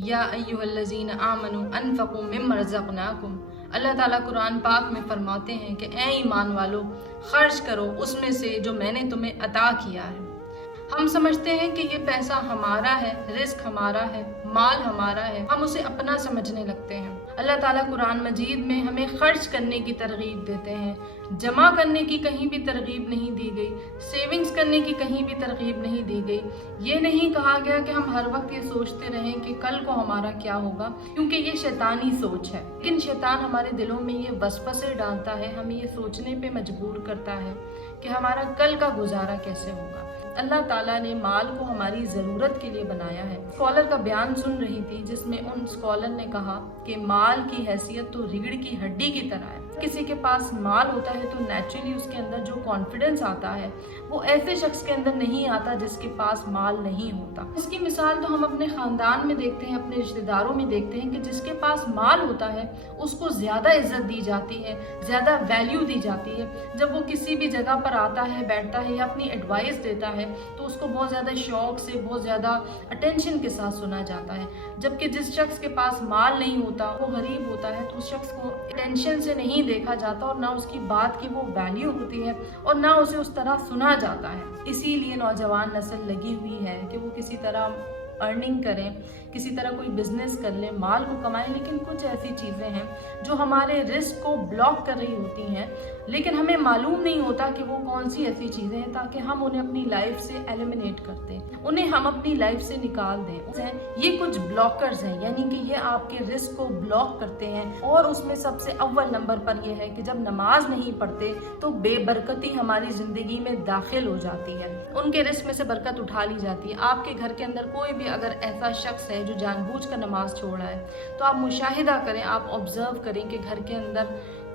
या अय्युहल्लज़ीना आमनू अनफ़क़ू मिम्मा रज़क़नाकुम। अल्लाह ताला कुरान पाक में फरमाते हैं कि ए ईमान वालो, खर्च करो उसमें से जो मैंने तुम्हें अता किया है। हम समझते हैं कि ये पैसा हमारा है, रिस्क हमारा है, माल हमारा है, हम उसे अपना समझने लगते हैं। अल्लाह ताला कुरान मजीद में हमें खर्च करने की तरगीब देते हैं। जमा करने की कहीं भी तरगीब नहीं दी गई, सेविंग्स करने की कहीं भी तरगीब नहीं दी गई। ये नहीं कहा गया कि हम हर वक्त ये सोचते रहें कि कल को हमारा क्या होगा, क्योंकि ये शैतानी सोच है। लेकिन शैतान हमारे दिलों में ये वसवसे डालता है, हमें ये सोचने पे मजबूर करता है कि हमारा कल का गुजारा कैसे होगा। अल्लाह ताला ने माल को हमारी ज़रूरत के लिए बनाया है। स्कॉलर का बयान सुन रही थी जिसमें उन स्कॉलर ने कहा कि माल की हैसियत तो रीढ़ की हड्डी की तरह है। किसी के पास माल होता है तो नेचुरली उसके अंदर जो कॉन्फिडेंस आता है वो ऐसे शख्स के अंदर नहीं आता जिसके पास माल नहीं होता। इसकी मिसाल तो हम अपने ख़ानदान में देखते हैं, अपने रिश्तेदारों में देखते हैं कि जिसके पास माल होता है उसको ज़्यादा इज्जत दी जाती है, ज़्यादा वैल्यू दी जाती है। जब वो किसी भी जगह पर आता है, बैठता है या अपनी एडवाइस देता है तो उसको बहुत ज़्यादा शौक से, बहुत ज़्यादा अटेंशन के साथ सुना जाता है। जबकि जिस शख्स के पास माल नहीं होता, वो गरीब होता है, तो उस शख्स को अटेंशन से नहीं देखा जाता और ना उसकी बात की वो वैल्यू होती है और ना उसे उस तरह सुना जाता है। इसीलिए नौजवान नस्ल लगी हुई है कि वो किसी तरह अर्निंग करें, किसी तरह कोई बिजनेस कर लें, माल को कमाएं, लेकिन कुछ ऐसी चीज़ें हैं जो हमारे रिस्क को ब्लॉक कर रही होती हैं, लेकिन हमें मालूम नहीं होता कि वो कौन सी ऐसी चीज़ें हैं ताकि हम उन्हें अपनी लाइफ से एलिमिनेट कर दें, उन्हें हम अपनी लाइफ से निकाल दें। ये कुछ ब्लॉकर्स हैं, यानी कि ये आपके रिस्क को ब्लॉक करते हैं। और उसमें सबसे अव्वल नंबर पर यह है कि जब नमाज नहीं पढ़ते तो बेबरकती हमारी ज़िंदगी में दाखिल हो जाती है, उनके रिस्क में से बरकत उठा ली जाती है। आपके घर के अंदर कोई भी अगर ऐसा शख्स है जो जानबूझकर नमाज छोड़ रहा है तो आप मुशाहिदा करें, आप ऑब्जर्व करें कि घर के अंदर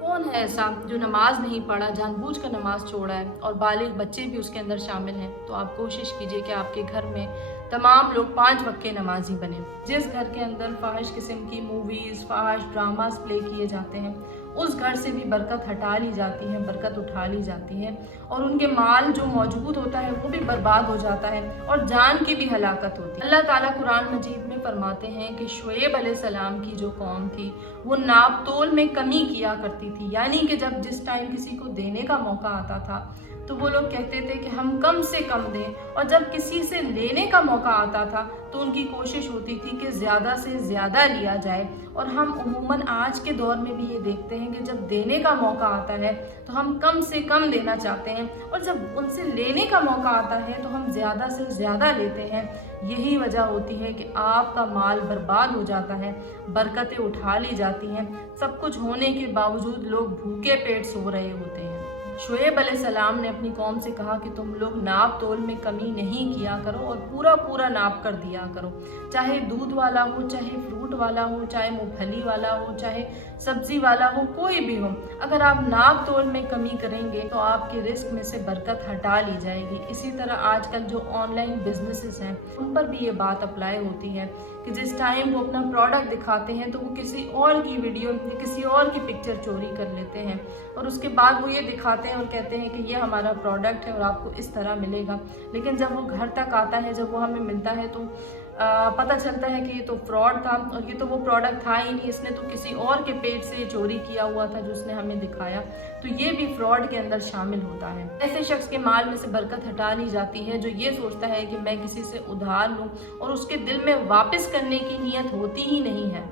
कौन है ऐसा जो नमाज नहीं पढ़ा, जानबूझकर नमाज छोड़ा है, और बालिग बच्चे भी उसके अंदर शामिल हैं। तो आप कोशिश कीजिए कि आपके घर में तमाम लोग 5 वक्त के नमाजी बने। जिस घर के अंदर फाहिश किस्म की मूवीज़, फाहिश ड्रामास प्ले किए जाते हैं, उस घर से भी बरकत हटा ली जाती है, बरकत उठा ली जाती है, और उनके माल जो मौजूद होता है वो भी बर्बाद हो जाता है और जान की भी हलाकत होती है। अल्लाह ताला कुरान मजीद में फरमाते हैं कि शुएब अलैहिस्सलाम की जो कौम थी वो नाप तोल में कमी किया करती थी, यानी कि जब जिस टाइम किसी को देने का मौका आता था तो वो लोग कहते थे कि हम कम से कम दें, और जब किसी से लेने का मौका आता था तो उनकी कोशिश होती थी कि ज़्यादा से ज़्यादा लिया जाए। और हम उमूमन आज के दौर में भी ये देखते हैं कि जब देने का मौका आता है तो हम कम से कम देना चाहते हैं, और जब उनसे लेने का मौका आता है तो हम ज़्यादा से ज़्यादा लेते हैं। यही वजह होती है कि आपका माल बर्बाद हो जाता है, बरकतें उठा ली जाती हैं, सब कुछ होने के बावजूद लोग भूखे पेट सो रहे होते हैं। शुएब अलैहिस्सलाम ने अपनी कौम से कहा कि तुम लोग नाप तोल में कमी नहीं किया करो और पूरा पूरा नाप कर दिया करो, चाहे दूध वाला हो, चाहे फ्रूट वाला हो, चाहे मूंगफली वाला हो, चाहे सब्जी वाला हो, कोई भी हो। अगर आप नाप तोल में कमी करेंगे तो आपके रिस्क में से बरकत हटा ली जाएगी। इसी तरह आजकल जो ऑनलाइन बिजनेसेस हैं उन पर भी ये बात अप्लाई होती है कि जिस टाइम वो अपना प्रोडक्ट दिखाते हैं तो वो किसी और की वीडियो, किसी और की पिक्चर चोरी कर लेते हैं और उसके बाद वो ये दिखाते हैं और कहते हैं कि ये हमारा प्रोडक्ट है और आपको इस तरह मिलेगा। लेकिन जब वो घर तक आता है, जब वो हमें मिलता है तो पता चलता है कि ये तो फ्रॉड था और ये तो वो प्रोडक्ट था ही नहीं, इसने तो किसी और के पेज से चोरी किया हुआ था जो उसने हमें दिखाया। तो ये भी फ्रॉड के अंदर शामिल होता है। ऐसे शख्स के माल में से बरकत हटा ली जाती है जो ये सोचता है कि मैं किसी से उधार लूँ और उसके दिल में वापस करने की नीयत होती ही नहीं है,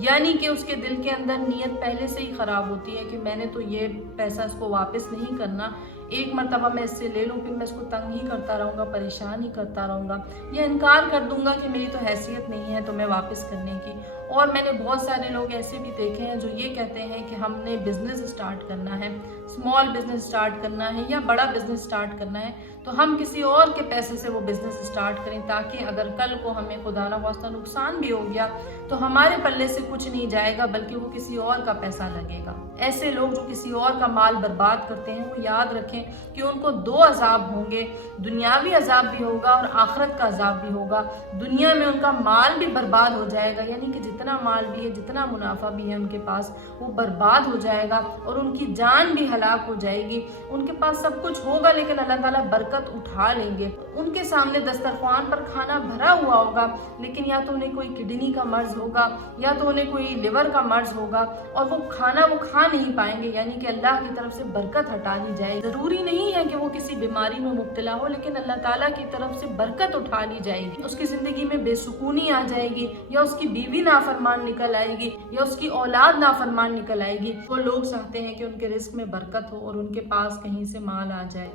यानी कि उसके दिल के अंदर नीयत पहले से ही ख़राब होती है कि मैंने तो ये पैसा इसको वापस नहीं करना, एक मरतबा मैं इससे ले लूँ फिर मैं इसको तंग ही करता रहूँगा, परेशान ही करता रहूँगा, या इनकार कर दूँगा कि मेरी तो हैसियत नहीं है तो मैं वापस करने की। और मैंने बहुत सारे लोग ऐसे भी देखे हैं जो ये कहते हैं कि हमने बिज़नेस स्टार्ट करना है, स्मॉल बिज़नेस स्टार्ट करना है या बड़ा बिज़नेस स्टार्ट करना है, तो हम किसी और के पैसे से वो बिज़नेस स्टार्ट करें ताकि अगर कल को हमें खुदा न खास्ता नुकसान भी हो गया तो हमारे पल्ले से कुछ नहीं जाएगा बल्कि वो किसी और का पैसा लगेगा। ऐसे लोग जो किसी और का माल बर्बाद करते हैं वो याद रखें रखें कि उनको दो अजाब होंगे, दुनियावी अजाब भी होगा और आखिरत का अजाब भी होगा। दुनिया में उनका माल भी बर्बाद हो जाएगा, यानी कि जितना माल भी है, जितना मुनाफा भी है उनके पास, वो बर्बाद हो जाएगा और उनकी जान भी हलाक हो जाएगी। उनके पास सब कुछ होगा लेकिन अल्लाह ताला बरकत उठा लेंगे। उनके सामने दस्तरखान पर खाना भरा हुआ होगा लेकिन या तो उन्हें कोई किडनी का मर्ज होगा या तो उन्हें कोई लिवर का मर्ज होगा और वो खाना वो खा नहीं पाएंगे, यानी कि अल्लाह की तरफ से बरकत हटा ली जाए। ज़रूरी नहीं है कि वो किसी बीमारी में मुब्तला हो, लेकिन अल्लाह ताला की तरफ से बरकत उठा ली जाएगी। उसकी ज़िंदगी में बेसुकूनी आ जाएगी, या उसकी बीवी नाफरमान निकल आएगी, या उसकी औलाद नाफरमान निकल आएगी। वो लोग चाहते हैं कि उनके रिस्क में बरकत हो और उनके पास कहीं से माल आ जाए,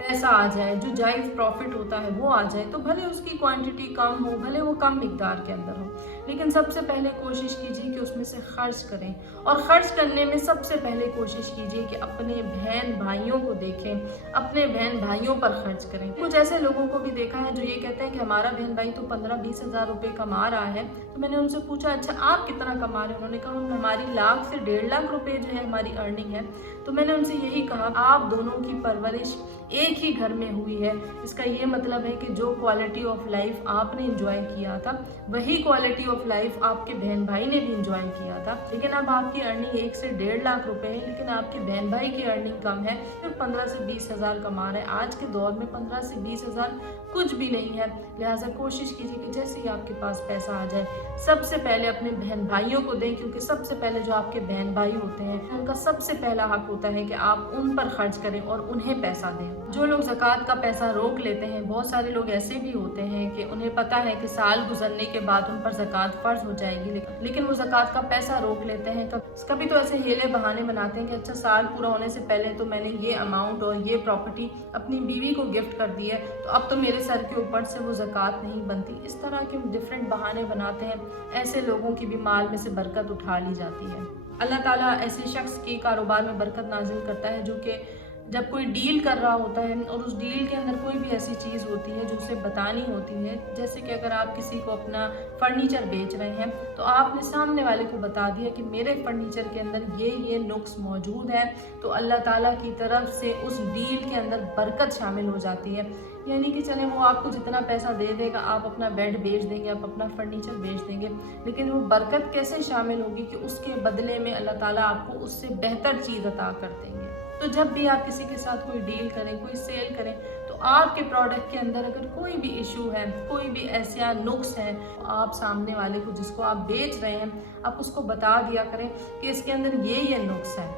पैसा आ जाए, जो जायज़ प्रॉफिट होता है वो आ जाए। तो भले उसकी क्वांटिटी कम हो, भले वो कम मिकदार के अंदर हो, लेकिन सबसे पहले कोशिश कीजिए कि उसमें से खर्च करें। और ख़र्च करने में सबसे पहले कोशिश कीजिए कि अपने बहन भाइयों को देखें, अपने बहन भाइयों पर खर्च करें। कुछ ऐसे लोगों को भी देखा है जो ये कहते हैं कि हमारा बहन भाई तो 15-20 हज़ार रुपये कमा रहा है। तो मैंने उनसे पूछा, अच्छा आप कितना कमा रहे हैं? उन्होंने कहा हमारी लाख से 1.5 लाख रुपये जो है हमारी अर्निंग है। तो मैंने उनसे यही कहा, आप दोनों की परवरिश एक ही घर में हुई है। इसका ये मतलब है कि जो क्वालिटी ऑफ लाइफ आपने इंजॉय किया था वही क्वालिटी ऑफ लाइफ आपके बहन भाई ने भी इंजॉय किया था। लेकिन अब आपकी अर्निंग 1 से 1.5 लाख रुपए है, लेकिन आपके बहन भाई की अर्निंग कम है, सिर्फ 15 से 20 हज़ार कमा रहे हैं। आज के दौर में 15 से 20 हज़ार कुछ भी नहीं है। लिहाजा कोशिश कीजिए कि जैसे ही आपके पास पैसा आ जाए सबसे पहले अपने बहन भाइयों को दें, क्योंकि सबसे पहले जो आपके बहन भाई होते हैं उनका सबसे पहला हक होता है कि आप उन पर खर्च करें और उन्हें पैसा दें। जो लोग ज़कात का पैसा रोक लेते हैं, बहुत सारे लोग ऐसे भी होते हैं कि उन्हें पता है कि साल गुजरने के बाद उन पर ज़कात फ़र्ज हो जाएगी, लेकिन वो ज़कात का पैसा रोक लेते हैं। कभी तो ऐसे हीले बहाने बनाते हैं कि अच्छा साल पूरा होने से पहले तो मैंने ये अमाउंट और ये प्रॉपर्टी अपनी बीवी को गिफ्ट कर दी है, तो अब तो मेरे सर के ऊपर से वो ज़कात नहीं बनती। इस तरह के डिफरेंट बहाने बनाते हैं। ऐसे लोगों की भी माल में से बरकत उठा ली जाती है। अल्लाह ताला ऐसे शख्स के कारोबार में बरकत नाजिल करता है जो कि जब कोई डील कर रहा होता है और उस डील के अंदर कोई भी ऐसी चीज़ होती है जो उसे बतानी होती है, जैसे कि अगर आप किसी को अपना फर्नीचर बेच रहे हैं तो आपने सामने वाले को बता दिया कि मेरे फर्नीचर के अंदर ये नुक्स मौजूद है, तो अल्लाह ताला की तरफ से उस डील के अंदर बरकत शामिल हो जाती है। यानी कि चले वो आपको जितना पैसा दे देगा, आप अपना बेड बेच देंगे, आप अपना फर्नीचर बेच देंगे, लेकिन वो बरकत कैसे शामिल होगी कि उसके बदले में अल्लाह ताला आपको उससे बेहतर चीज़ अता कर देंगे। तो जब भी आप किसी के साथ कोई डील करें, कोई सेल करें, तो आपके प्रोडक्ट के अंदर अगर कोई भी इशू है, कोई भी ऐसा नुक्स है, तो आप सामने वाले को जिसको आप बेच रहे हैं आप उसको बता दिया करें कि इसके अंदर ये नुक्स है।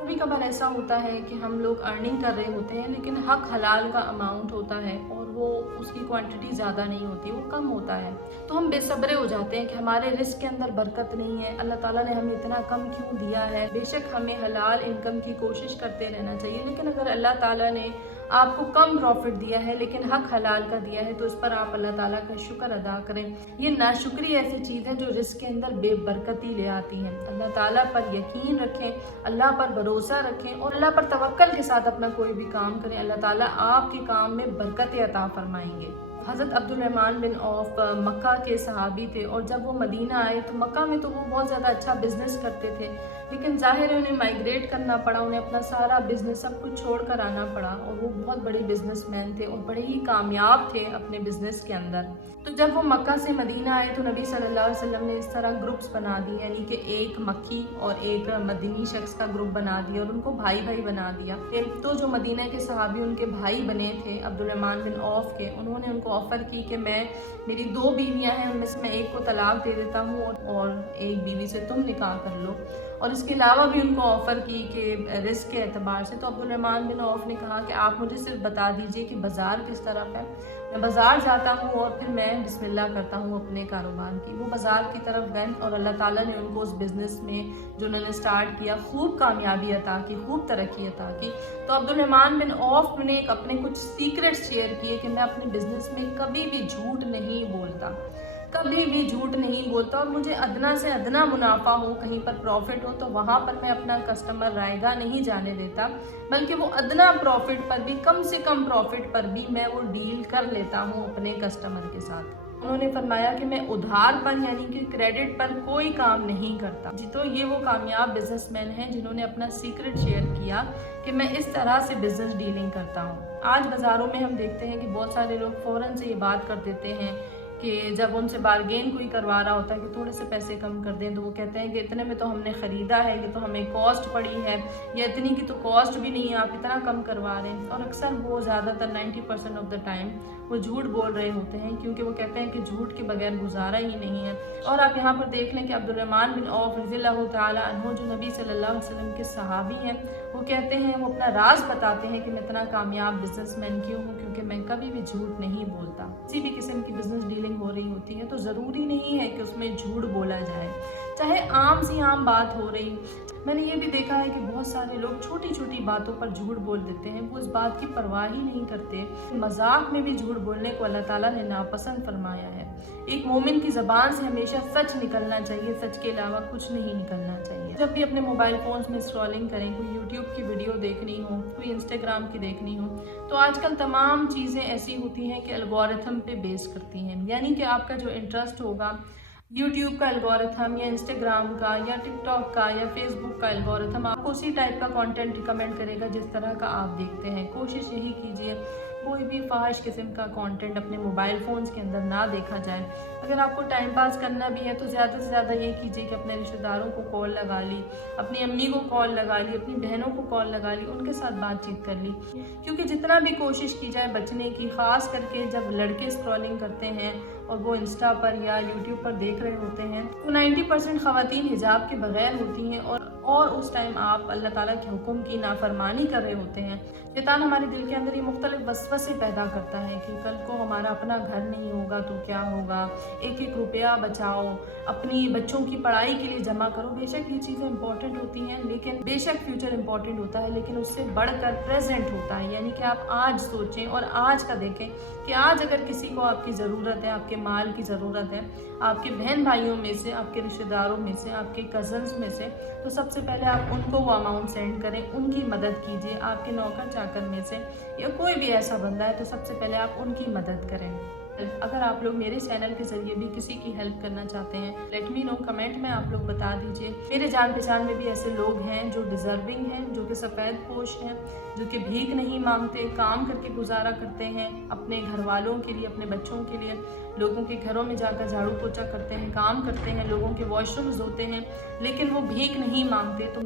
कभी कभार ऐसा होता है कि हम लोग अर्निंग कर रहे होते हैं लेकिन हक हलाल का अमाउंट होता है और वो उसकी क्वांटिटी ज़्यादा नहीं होती, वो कम होता है, तो हम बेसब्रे हो जाते हैं कि हमारे रिस्क के अंदर बरकत नहीं है, अल्लाह ताला ने हमें इतना कम क्यों दिया है। बेशक हमें हलाल इनकम की कोशिश करते रहना चाहिए, लेकिन अगर अल्लाह ताला ने आपको कम प्रॉफिट दिया है लेकिन हक हलाल का दिया है तो इस पर आप अल्लाह ताला का शुक्र अदा करें। ये नाशुक्री ऐसी चीज़ है जो रिस्क के अंदर बेबरकती ले आती है। अल्लाह ताला पर यकीन रखें, अल्लाह पर भरोसा रखें और अल्लाह पर तवक्कल के साथ अपना कोई भी काम करें। अल्लाह ताला आपके काम में बरकत अता फरमाएंगे। हज़रत अब्दुल रहमान बिन औफ मक्का के सहाबी थे और जब वो मदीना आए तो मक्का में तो वो बहुत ज़्यादा अच्छा बिज़नेस करते थे, लेकिन ज़ाहिर है उन्हें माइग्रेट करना पड़ा, उन्हें अपना सारा बिज़नेस सब कुछ छोड़ कर आना पड़ा और वो बहुत बड़े बिज़नेसमैन थे और बड़े ही कामयाब थे अपने बिज़नेस के अंदर। तो जब वो मक्का से मदीना आए तो नबी सल्लल्लाहु अलैहि वसल्लम ने इस तरह ग्रुप्स बना दिए, यानी कि एक मक्की और एक मदीनी शख्स का ग्रुप बना दिया और उनको भाई भाई बना दिया। तो जो मदीना के सहाबी उनके भाई बने थे अब्दुल रहमान बिन औफ के, उन्होंने उनको ऑफ़र की कि मेरी 2 बीवियाँ हैं, उनमें से मैं एक को तलाक दे देता हूँ और एक बीवी से तुम निकाह कर लो, और इसके अलावा भी उनको ऑफ़र की कि रिस्क के एतबार से। तो अब्दुल रहमान बिन औफ ने कहा कि आप मुझे सिर्फ बता दीजिए कि बाज़ार किस तरफ है, मैं बाज़ार जाता हूँ और फिर मैं बिस्मिल्लाह करता हूँ अपने कारोबार की। वो बाज़ार की तरफ गए और अल्लाह ताला ने उनको उस बिज़नेस में जो उन्होंने स्टार्ट किया खूब कामयाबी अता की, खूब तरक्की अता की। तो अब्दुल रहमान बिन औफ ने अपने कुछ सीक्रेट्स शेयर किए कि मैं अपने बिज़नेस में कभी भी झूठ नहीं बोलता, कभी भी झूठ नहीं बोलता, और मुझे अदना से अदना मुनाफा हो, कहीं पर प्रॉफिट हो तो वहाँ पर मैं अपना कस्टमर रायगा नहीं जाने देता, बल्कि वो अदना प्रॉफिट पर भी, कम से कम प्रॉफिट पर भी मैं वो डील कर लेता हूँ अपने कस्टमर के साथ। उन्होंने फरमाया कि मैं उधार पर यानी कि क्रेडिट पर कोई काम नहीं करता। जी, तो ये वो कामयाब बिजनेसमैन हैं जिन्होंने अपना सीक्रेट शेयर किया कि मैं इस तरह से बिजनेस डीलिंग करता हूँ। आज बाज़ारों में हम देखते हैं कि बहुत सारे लोग फ़ौरन से ये बात कर देते हैं कि जब उनसे बारगेन कोई करवा रहा होता है कि थोड़े से पैसे कम कर दें, तो वो कहते हैं कि इतने में तो हमने ख़रीदा है, ये तो हमें कॉस्ट पड़ी है, या इतनी की तो कॉस्ट भी नहीं है, आप इतना कम करवा रहे हैं। और अक्सर वो ज़्यादातर 90% ऑफ द टाइम वो झूठ बोल रहे होते हैं, क्योंकि वो कहते हैं कि झूठ के बगैर गुजारा ही नहीं है। और आप यहाँ पर देख लें कि अब्दुर्रहमान बिन औफ रज़ियल्लाहु ताला अन्हु, जो नबी सल्लल्लाहु अलैहि वसल्लम के सहाबी हैं, वो कहते हैं, वो अपना राज बताते हैं कि मैं इतना कामयाब बिजनेसमैन क्यों हूँ, क्योंकि मैं कभी भी झूठ नहीं बोलता। किसी भी किस्म की बिजनेस डीलिंग हो रही होती है तो ज़रूरी नहीं है कि उसमें झूठ बोला जाए, चाहे आम सी आम बात हो रही। मैंने ये भी देखा है कि बहुत सारे लोग छोटी छोटी बातों पर झूठ बोल देते हैं, वो इस बात की परवाह ही नहीं करते। मजाक में भी झूठ बोलने को अल्लाह ताला ने नापसंद फरमाया है। एक मोमिन की ज़बान से हमेशा सच निकलना चाहिए, सच के अलावा कुछ नहीं निकलना चाहिए। जब भी अपने मोबाइल फ़ोन्स में स्क्रॉलिंग करें, कोई यूट्यूब की वीडियो देखनी हो, कोई इंस्टाग्राम की देखनी हो, तो आजकल तमाम चीज़ें ऐसी होती हैं कि एल्गोरिथम पे बेस करती हैं। यानी कि आपका जो इंटरेस्ट होगा, यूट्यूब का एल्गोरिथम या इंस्टाग्राम का या टिकटॉक का या फेसबुक का एल्गोरिथम आपको उसी टाइप का कंटेंट रिकमेंड करेगा जिस तरह का आप देखते हैं। कोशिश यही कीजिए कोई भी फाहिश किस्म का कंटेंट अपने मोबाइल फ़ोन्स के अंदर ना देखा जाए। अगर आपको टाइम पास करना भी है तो ज़्यादा से ज़्यादा ये कीजिए कि अपने रिश्तेदारों को कॉल लगा ली, अपनी अम्मी को कॉल लगा ली, अपनी बहनों को कॉल लगा ली, उनके साथ बातचीत कर ली। क्योंकि जितना भी कोशिश की जाए बचने की, ख़ास करके जब लड़के स्क्रॉलिंग करते हैं और वो इंस्टा पर या यूट्यूब पर देख रहे होते हैं, तो 90% ख़वातीन हिजाब के बग़ैर होती हैं और उस टाइम आप अल्लाह ताला के हुक्म की नाफरमानी कर रहे होते हैं। शैतान हमारे दिल के अंदर ये मुख्तलिफ वसवसे पैदा करता है कि कल को हमारा अपना घर नहीं होगा तो क्या होगा, एक एक रुपया बचाओ, अपनी बच्चों की पढ़ाई के लिए जमा करो। बेशक ये चीज़ें इंपॉर्टेंट होती हैं, लेकिन बेशक फ्यूचर इंपॉर्टेंट होता है, लेकिन उससे बढ़कर प्रेजेंट होता है। यानी कि आप आज सोचें और आज का देखें कि आज अगर किसी को आपकी ज़रूरत है, आपके माल की ज़रूरत है, आपके बहन भाइयों में से, आपके रिश्तेदारों में से, आपके कज़न्स में से, तो सबसे पहले आप उनको वो अमाउंट सेंड करें, उनकी मदद कीजिए। आपके नौकर चाकर में से या कोई भी ऐसा बंदा है तो सबसे पहले आप उनकी मदद करें। अगर आप लोग मेरे चैनल के ज़रिए भी किसी की हेल्प करना चाहते हैं, लेट मी नो, कमेंट में आप लोग बता दीजिए। मेरे जान पहचान में भी ऐसे लोग हैं जो डिज़र्विंग हैं, जो कि सफ़ेद पोश हैं, जो कि भीख नहीं मांगते, काम करके गुजारा करते हैं अपने घर वालों के लिए, अपने बच्चों के लिए, लोगों के घरों में जाकर झाड़ू पोछा करते हैं, काम करते हैं, लोगों के वॉशरूम्स धोते हैं, लेकिन वो भीख नहीं मांगते। तो